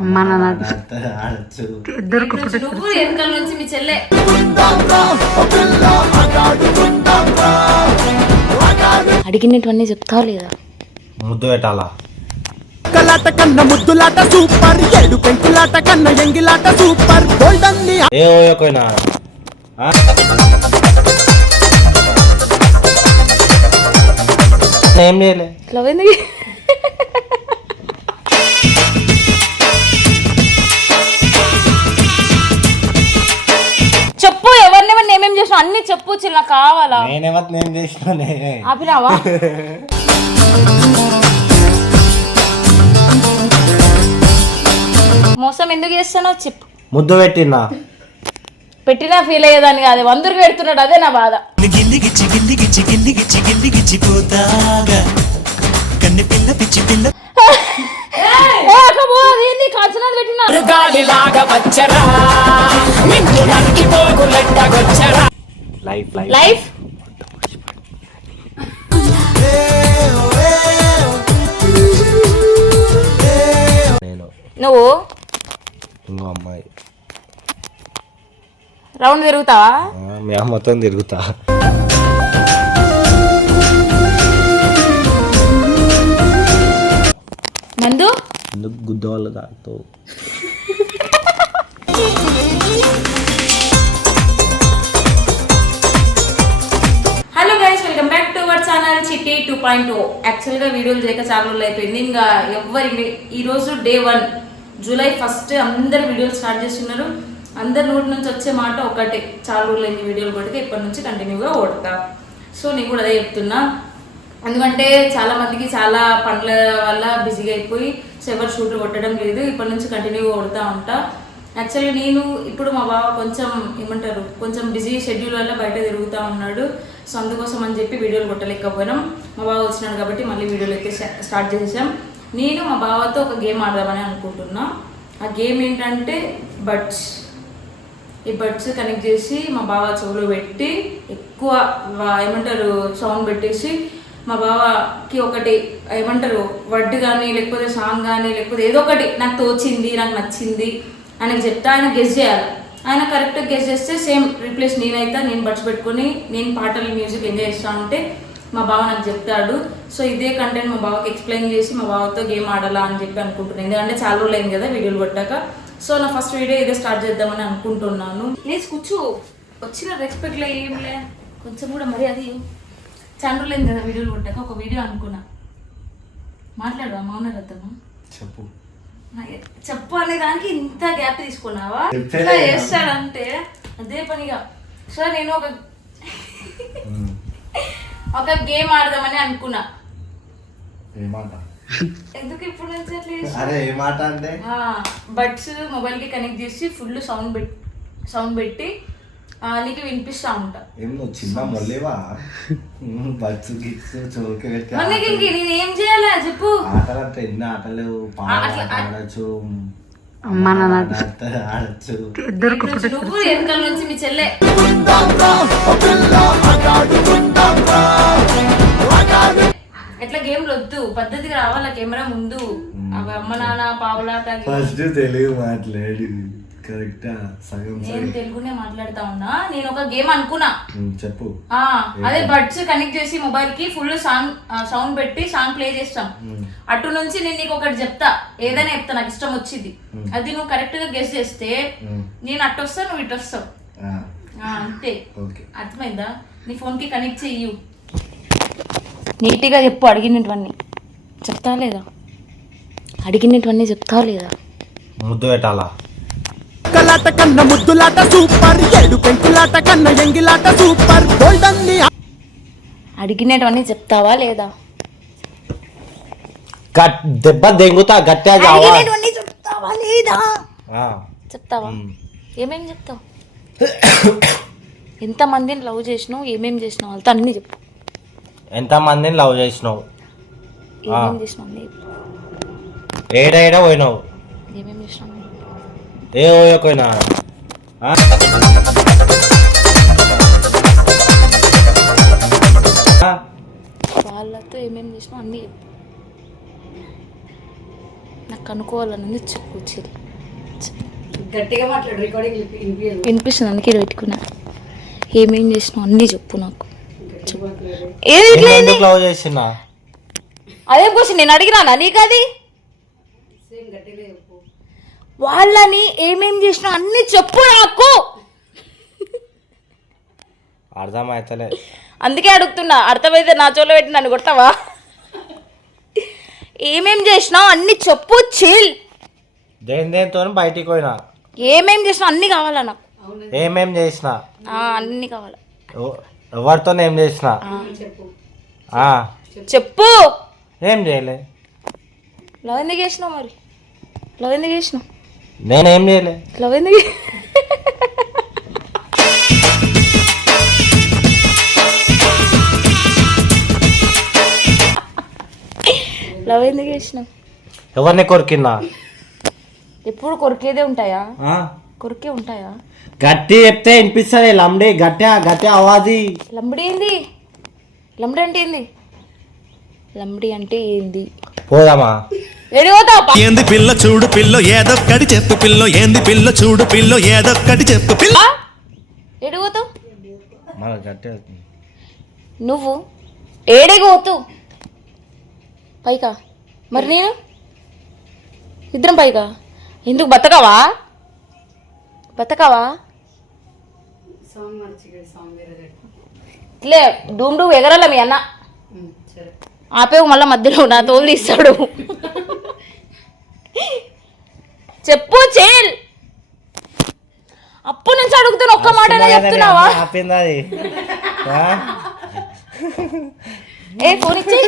అమ్మా నాన్న ఇద్దరు నువ్వు వెనకాల నుంచి మీ చెల్లె అడిగినటువన్నీ చెప్తావా లేదా? ముద్దు పెట్టాలా? కలాట కన్న ముద్దులాట సూపర్, ఏడు పెంకులాట కన్న ఎంగిలాట సూపర్, గోల్డెన్ ఏ ఓయకోయినా ఏం చేయలే. లవ్ ఎందుకు? చెప్పు, ఎవరిని ఏమేం చేసినా అన్ని చెప్పు. చిన్న కావాలా? నేను చేసినా ఆపినావా? మోసం ఎందుకు చేస్తానో చెప్పు. ముద్దు పెట్టినా పెట్టినా ఫీల్ అయ్యేదాన్ని కాదు, వందరికి పెడుతున్నాడు, అదే నా బాధ. కాంచనాలు పెట్టినా లైఫ్ నేను నువ్వు ఇంకో అమ్మాయి రౌండ్ తిరుగుతావా? మీ అమ్మ మొత్తం తిరుగుతా. మందు ఎందుకు గుద్ద వాళ్ళు తాగుతావు? Hello guys, welcome back to our channel Chitti 2.0. యాక్చువల్గా వీడియోలు చేయక చాలా రోజులు అయిపోయింది. ఇంకా ఈరోజు డే 1 జూలై 1 అందరు వీడియోలు స్టార్ట్ చేస్తున్నారు. అందరి నోటి నుంచి వచ్చే మాట ఒకటే, చాలా రోజులు అయింది వీడియోలు కొడితే, ఇప్పటి నుంచి కంటిన్యూగా ఓడతా. సో నేను కూడా అదే చెప్తున్నా, ఎందుకంటే చాలా మందికి చాలా పనుల వల్ల బిజీగా అయిపోయి ఎవరు షూట్లు కొట్టడం లేదు. ఇప్పటి నుంచి కంటిన్యూగా కొడతా ఉంటా. యాక్చువల్లీ నేను ఇప్పుడు మా బావ కొంచెం బిజీ షెడ్యూల్ వల్ల బయట తిరుగుతూ ఉన్నాడు. సో అందుకోసం అని చెప్పి వీడియోలు కొట్టలేకపోయినాం. మా బావ వచ్చినాడు కాబట్టి మళ్ళీ వీడియోలు అయితే స్టార్ట్ చేసాం. నేను మా బావతో ఒక గేమ్ ఆడదామని అనుకుంటున్నా. ఆ గేమ్ ఏంటంటే ఈ బడ్స్ కనెక్ట్ చేసి మా బావ చెవులో పెట్టి ఎక్కువ సౌండ్ పెట్టేసి మా బావకి ఒకటి వర్డ్ కానీ లేకపోతే సాంగ్ కానీ లేకపోతే ఏదో ఒకటి నాకు తోచింది, నాకు నచ్చింది ఆయనకు చెప్తా. ఆయన గెస్ చేయాలి. ఆయన కరెక్ట్గా గెస్ చేస్తే సేమ్ రీప్లేస్ నేను బడ్స్ పెట్టుకొని నేను పాటలు మ్యూజిక్ ఎంజాయ్ చేస్తా ఉంటే మా బావ నాకు చెప్తాడు. సో ఇదే కంటెంట్ మా బావకి ఎక్స్ప్లెయిన్ చేసి మా బావతో గేమ్ ఆడాలా అని చెప్పి అనుకుంటున్నాను. ఎందుకంటే చాలా రోజులు అయింది కదా వీడియోలు కొట్టాక. సో నా ఫస్ట్ వీడియో ఇదే స్టార్ట్ చేద్దామని అనుకుంటున్నాను. ప్లీజ్ కూర్చో, వచ్చిన రెస్పెక్ట్లో ఏంలే, కొంచెం కూడా మరి అది చాలా రోజులు అయింది కదా వీడియోలు కొట్టాక. ఒక వీడియో అనుకున్నా, మాట్లాడు మౌన రద్దమ్మా, చెప్పు అనే దానికి ఇంత గ్యాప్ తీసుకున్నావా? ఇట్లా చేస్తాడంటే అదే పనిగా. సో నేను ఒక గేమ్ ఆడదామని అనుకున్నా. ఎందుకు ఇప్పుడు నుంచి బడ్స్ మొబైల్ కి కనెక్ట్ చేసి ఫుల్ సౌండ్ పెట్టి నీకు వినిపిస్తా ఉంటా. నేను ఏం చేయాలి చెప్పు. అమ్మా నాన్న ఇద్దరు నువ్వు వెనకాల నుంచి మీ చెల్లె ఎట్లా గేమ్లు వద్దు, పద్ధతిగా రావాల కెమెరా ముందు. అవి అమ్మ నాన్న పావులాట తెలుగు మాట్లాడు కరెక్టా? నేను తెలుగునే మాట్లాడుతా ఉన్నా. నేను ఒక గేమ్ అనుకున్నా, చెప్పు. అదే బడ్స్ కనెక్ట్ చేసి మొబైల్ కి ఫుల్ సౌండ్ పెట్టి సాంగ్ ప్లే చేస్తాం. అటు నుంచి నేను నీకు ఒకటి చెప్తా, ఏదైనా చెప్తా, నాకు ఇష్టం వచ్చింది. అది నువ్వు కరెక్ట్ గా గెస్ చేస్తే నేను అటు వస్తా, నువ్వు ఇటు వస్తావు. అంతే, అర్థమైందా? నీ ఫోన్ కి కనెక్ట్ చెయ్యు. నీట్గా చెప్పు. అడిగినటువన్నీ చెప్తా లేదా? అడిగినటువన్నీ చెప్తా లేదా? ముద్దు పెట్టాలా? కలాట కన్న ముద్దులాట సూపర్, ఏడు పెంకులాట కన్న ఎంగిలాట సూపర్, గోల్డెన్ అడిగినటువన్నీ చెప్తావా లేదా? దెబ్బ దెంగుతా గట్టిగా. చెప్తావా లేదా? చెప్తావా? ఏమేం చెప్తావు? ఎంతమందిని లవ్ చేసినావు, ఏమేం చేసినావు, వాళ్ళతో అన్ని చెప్పు. ఎంతమందిని లవ్ చేసినావు, ఏమేం చేసినావు, ఏడా పోయినావు, ఏమేం చేసినావు, ఏ ఓయకోయినా వాళ్ళతో ఏమేం చేసినావు అన్ని చెప్పు. నాకు అనుకోవాలనుంది చెప్పు చిల్. గట్టిగా మాట్లాడు, రికార్డింగ్ వినిపిస్తుంది అందుకే ఇది పెట్టుకున్నా. ఏమేం చేసినావు అన్నీ చెప్పు నాకు. ఎందుకు లవ్ చేసినా? అదే క్వశ్చన్ నేను అడిగినా నీకు అది. వాళ్ళని ఏమేం చేసినా అన్ని చెప్పు నాకు. అర్థమైతలే, అందుకే అడుగుతున్నా. అర్థమైతే నా చోలో పెట్టి నన్ను కొడతావా? ఏమేం చేసినావు అన్ని చెప్పు చిల్. దేనితో బయటికి పోయినా. ఏమేం చేసినా అన్ని కావాలా నాకు. ఏమేం చేసినా అన్ని కావాలా. ఎవరితో ఏం చేసినా చెప్పు. ఏం చేయలే. లవ్ ఎందుకు చేసినావు మరి? లవ్ ఎందుకు చేసినావు? నేనేం చేయలే. లవ్ ఎందుకు లవ్ ఎందుకు చేసినావు? ఎవరిని కొరికినా? ఎప్పుడు కొరికేదే ఉంటాయా? కొరికే ఉంటాయా? గట్టి చెప్తే వినిపిస్తుంది. లంబడి గట్టిగా గట్టిగా అవాది. లంబడి ఏంది? లంబడి అంటే ఏంది? లంబడి అంటే ఏంది? పోదామా? ఏంది పిల్ల చూడు పిల్ల ఏదొక్కటి చెప్పు పిల్ల. ఏంది పిల్ల చూడు పిల్ల ఏదొక్కటి చెప్పు పిల్ల. ఎడిపోతావు? మన గట్టి నువ్వు ఏడేగోతు పైకా. మరి నేను ఇద్దరం పైకా. ఎందుకు బతకవా? బతకవా? ఇట్లే డూమ్ డూమ్ ఎగరాల మీ అన్న. ఆపేవు మళ్ళీ మధ్యలో నా తోలు తీస్తాడు. చెప్పు చేల్. అప్పటి నుంచి అడుగుతున్నా, ఒక్క మాటనే చెప్తున్నావా? ఏ ఫోన్ ఇచ్చే,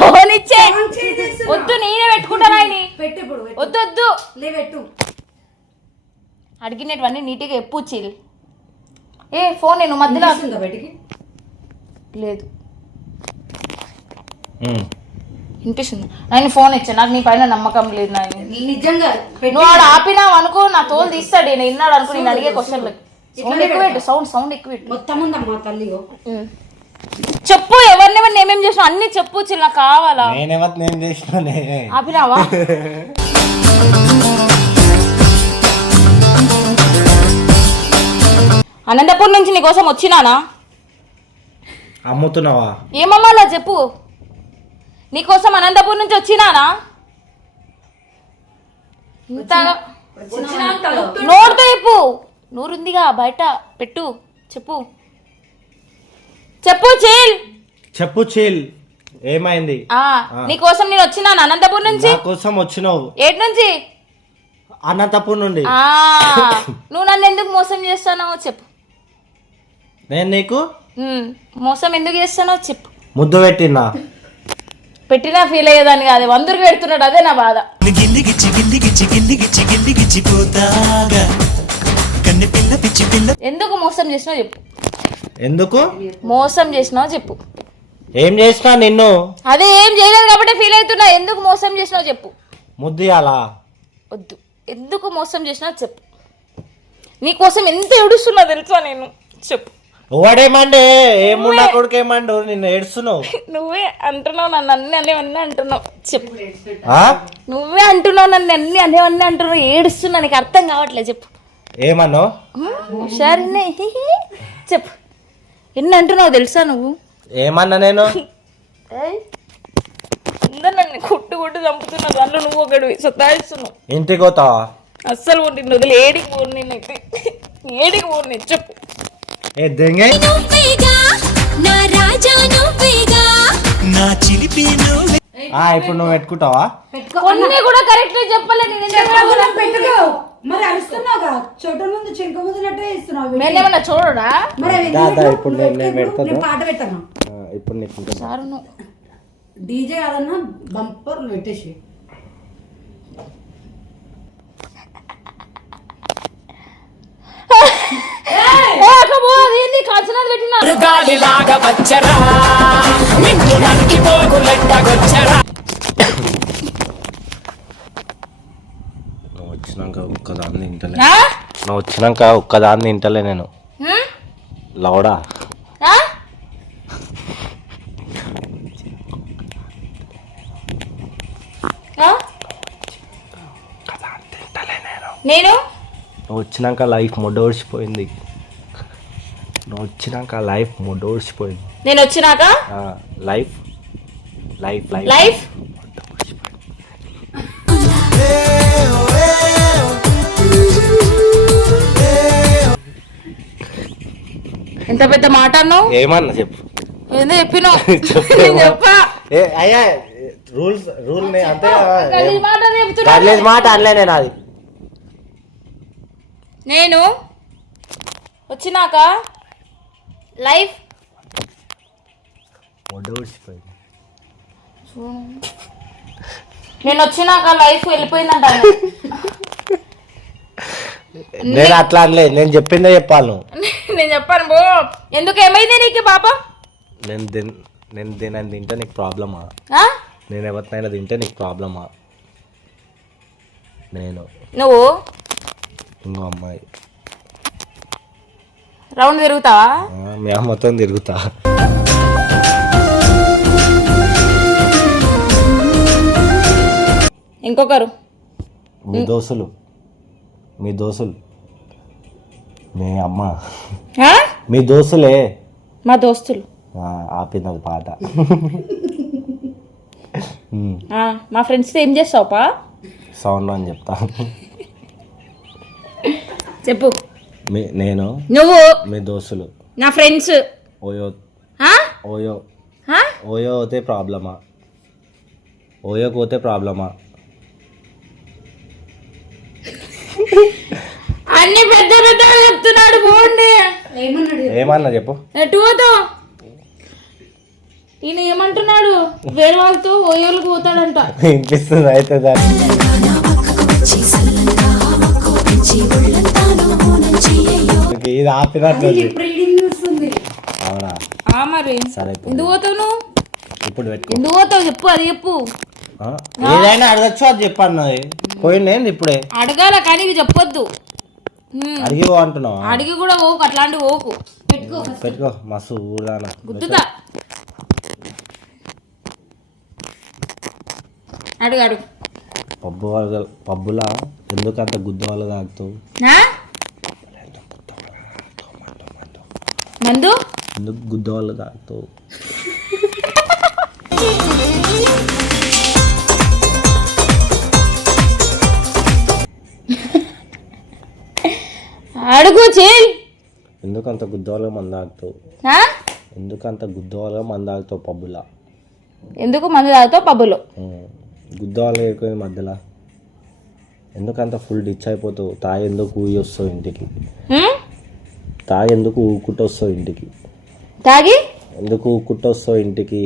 ఫోన్ ఇచ్చే. వద్దు నేనే పెట్టుకుంటాను. ఆయన వద్దు వద్దు పెట్టు. అడిగినటువన్నీ నీట్గా ఎప్పు చిల్. ఏ ఫోన్ నేను మధ్యలో బయటికి లేదు. వినిపిస్తుంది. నేను ఫోన్ ఇచ్చా. నాకు నీ పైన నమ్మకం లేదు. నాయన నిజంగా నువ్వు ఆడ ఆపినావు అనుకో, నా తోలు తీస్తాడు. నేను విన్నాడు అనుకో. నేను అడిగే క్వశ్చన్లకి సౌండ్ ఎక్కువ పెట్టు. సౌండ్ ఎక్కువ పెట్టు. మొత్తం ఉందమ్మా తల్లి. చెప్పు. ఎవరిని ఏమేం చేసినా అన్ని చెప్పు చిల్. నాకు కావాలా? నేను చేసిన ఆపినావా? అనంతపూర్ నుంచి నీకోసం వచ్చినానా? అమ్ముతున్నావా? ఏమమ్మాలా చెప్పు. నీకోసం అనంతపూర్ నుంచి వచ్చినానా? ఇంతగా నోరుతో చెప్పు. నోరుందిగా బయట పెట్టు. చెప్పు చెప్పు చీల్. చెప్పు చీల్. ఏమైంది? నీకోసం నేను వచ్చినాను అనంతపూర్ నుంచి. కోసం వచ్చినావు? ఏటి నుంచి? అనంతపూర్ నుండి. నువ్వు నన్ను ఎందుకు మోసం చేస్తానో చెప్పు. నేను నీకు మోసం ఎందుకు చేస్తానో చెప్పు. ముద్దు పెట్టినా ఫీల్ అయ్యేదాన్ని కాదు. 100 పెడుతున్నాడు. అదే నా బాధ. ఎందుకు మోసం చేసినావు చెప్పు. ఎందుకు మోసం చేసినావు చెప్పు. ఏం చేసినా నిన్ను? అదే ఏం చేయలేదు కాబట్టి ఫీల్ అవుతున్నా. ఎందుకు మోసం చేసినావు చెప్పు. ముద్దు ఇయ్యాలా? వద్దు. ఎందుకు మోసం చేసినావు చెప్పు. నీకోసం ఎంత ఏడుస్తున్నా తెలుసా నేను. చెప్పు. ఓడేమండే ఏముండా కొడుకు ఏమండు నిన్ను ఏడుస్తున్నావు? నువ్వే అంటున్నావు నన్ను అన్ని అనేవన్నీ అంటున్నావు. చెప్పు. నువ్వే అంటున్నావు నన్ను అన్ని అనేవన్నీ అంటున్నావు. ఏడుస్తున్నా. నీకు అర్థం కావట్లేదు. చెప్పు. ఏమన్నావు? హుషారునే. చెప్పు. ఎన్ని అంటున్నావు తెలుసా నువ్వు? ఏమన్నా నేను? అందరు నన్ను కొట్టు చంపుతున్నావు. దాంట్లో నువ్వు ఒకడు సతాయిస్తున్నావు. ఇంటికి పోతావా? అస్సలు నిన్ను వదిలి ఏడికి పోను. నేనైతే ఏడికి పోను. నేను చెప్పు. ఏ దెంగే ఇప్పుడు నువ్వు పెట్టుకుంటావా? కొన్ని కూడా కరెక్ట్ చెప్పలేదు. మరి అరుస్తున్నావుగా. చోట ముందు చెంక ముందునట్టే ఇస్తున్నావు. నేనేమన్నా చూడడా? ఇప్పుడు నేను పెడతాను. పాట పెట్టాను ఇప్పుడు నీకు డీజే కాదన్నా బంపర్ పెట్టేసి. నువ్వు వచ్చినాక ఒక్కదాన్ని తింటలే నేను. లౌడా నేను నువ్వు వచ్చినాక లైఫ్ మొడోడిచిపోయింది. నువ్వు వచ్చినాక లైఫ్ మొడోడిచిపోయింది. నేను వచ్చినాక లైఫ్ లైఫ్ లైఫ్ లైఫ్ ఎంత పెద్ద మాట అన్నావు. ఏమన్నా చెప్పు. ఏందో చెప్పినావు. చెప్పు. చెప్పా అయ్యా రూల్ అంతే గలీజ్ మాట చెప్తున్నా. గలీజ్ మాట అనలే నేను. అది నేను వచ్చినాక లైఫ్ మొడోడిచిపోయింది. నేను వచ్చినాక లైఫ్ వెళ్ళిపోయిందంట. నేను అట్లా అనలేదు, నేను చెప్పిందే చెప్పాలి నువ్వు. నేను చెప్పాను బో. ఎందుకు ఏమైంది నీకు పాప? నేను దేని తింటే నీకు ప్రాబ్లమా? నేను ఎవరినైనా తింటే నీకు ప్రాబ్లమా? నేను నువ్వు ఇంకో అమ్మాయి రౌండ్ తిరుగుతావా? మీ అమ్మతో తిరుగుతా. ఇంకొకరు మీ దోస్తులు మీ అమ్మ మీ దోస్తులే. మా దోస్తులు ఆపినది పాట. మా ఫ్రెండ్స్తో ఏం చేస్తావు పా? సౌండ్ అని చెప్తా. చెప్పు. నేను నువ్వు మీ దోస్తులు నా ఫ్రెండ్స్. ఓయో పోతే ప్రాబ్లమా? పోతే ప్రాబ్లమా? అన్ని పెద్ద పెద్ద చెప్తున్నాడు. పోండి. ఏమన్నా చెప్పు. ఎటు పోతావు? ఈయన ఏమంటున్నాడు? వేరే వాళ్ళతో ఓయోళ్ళకి పోతాడంట. వినిపిస్తుంది అయితే దాన్ని. ఇది ఆపినట్టు. అవునా? మరి సరే ఎందుకు పోతావు నువ్వు? ఇప్పుడు పెట్టుకో. ఎందుకు పోతావు చెప్పు. అది చెప్పు. ఏదైనా అడగచ్చు, అది చెప్పాను. పోయింది ఇప్పుడే. అడగాల కానీ ఇవి చెప్పొద్దు. అడిగి అంటున్నావు. అడిగి కూడా ఓకు, అట్లాంటి ఓకు. పెట్టుకో. మస్తు ఊడాను గుద్దుతా. అడుగు అడుగు. పబ్బులా ఎందుకు అంత గుద్దు వాళ్ళు తాగుతావు? మందు ఎందుకు గుద్దు వాళ్ళు తాగుతావు? అడుగు చీల్. ఎందుకు అంత గుద్దు వాళ్ళగా మందు తాగుతావు? ఎందుకు అంత గుద్దు వాళ్ళగా మందు తాగుతావు పబ్బులా? ఎందుకు మందు తాగుతావు పబ్బులో? గుద్దు వాళ్ళు ఎక్కువ మధ్యలో ఎందుకంత ఫుల్ డిచ్ అయిపోతావు? తాగి ఎందుకు ఊగి వస్తావు ఇంటికి? తాగి ఎందుకు ఊకుంటూ వస్తావు ఇంటికి? తాగి ఎందుకు ఊకుంటూ వస్తావు ఇంటికి?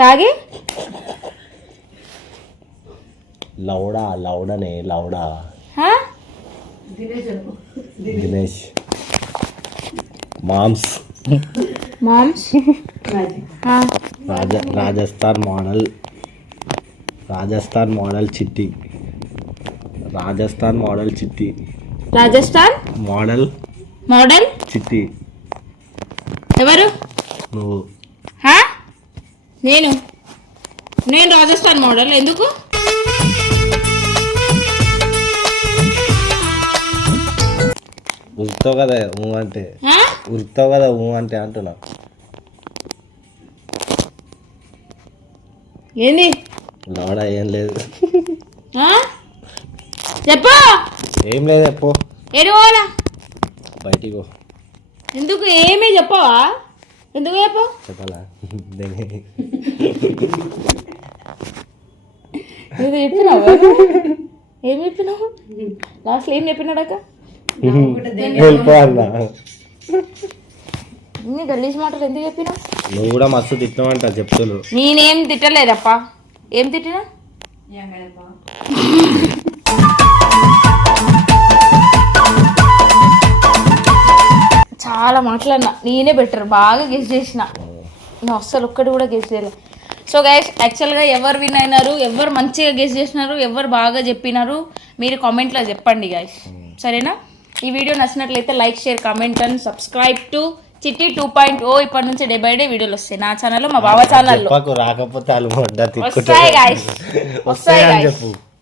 తాగి లౌడనే లౌడా. దినేష్ మామ్స్ రాజస్థాన్ మోడల్ చిట్టి. రాజస్థాన్ మోడల్ చిట్టి. ఎవరు? నువ్వు. నేను రాజస్థాన్ మోడల్ ఎందుకు? ఉరుకుతావు కదా ఊ అంటే అంటున్నా. ఏంది లోడ ఏం లేదు. చెప్పు. ఏం లేదు చెప్పు. ఎడుకోవాలా? బయటికి. ఎందుకు? ఏమీ చెప్పవా? ఎందుకు చెప్పు? చెప్పాలా? ఇది చెప్పినావు. ఏం చెప్పినావు లాస్ట్? ఏం చెప్పినాడక? గలీజ్ మాటలు ఎందుకు చెప్పినావు? నువ్వు కూడా మస్తు తిట్టినావంట చెప్తున్నావు. నేనేం తిట్టలేదప్పా. ఏం తిట్టినా? చాలా మాట్లాడినా. నేనే బెటర్. బాగా గెస్ చేసిన. నేను అస్సలు ఒక్కటి కూడా గెస్ చేయలేదు. సో గైస్, యాక్చువల్గా ఎవరు విన్ అయినారు, ఎవరు మంచిగా గెస్ చేసినారు, ఎవరు బాగా చెప్పినారు మీరు కామెంట్లో చెప్పండి గైస్. సరేనా? ఈ వీడియో నచ్చినట్లయితే like, share, comment and subscribe to చిట్టి 2.0. ఇప్పటి నుంచి డే బై డే వీడియోలు వస్తాయి నా ఛానల్లో, మా బావ ఛానల్లో. రాకపోతే వస్తాయి గైస్.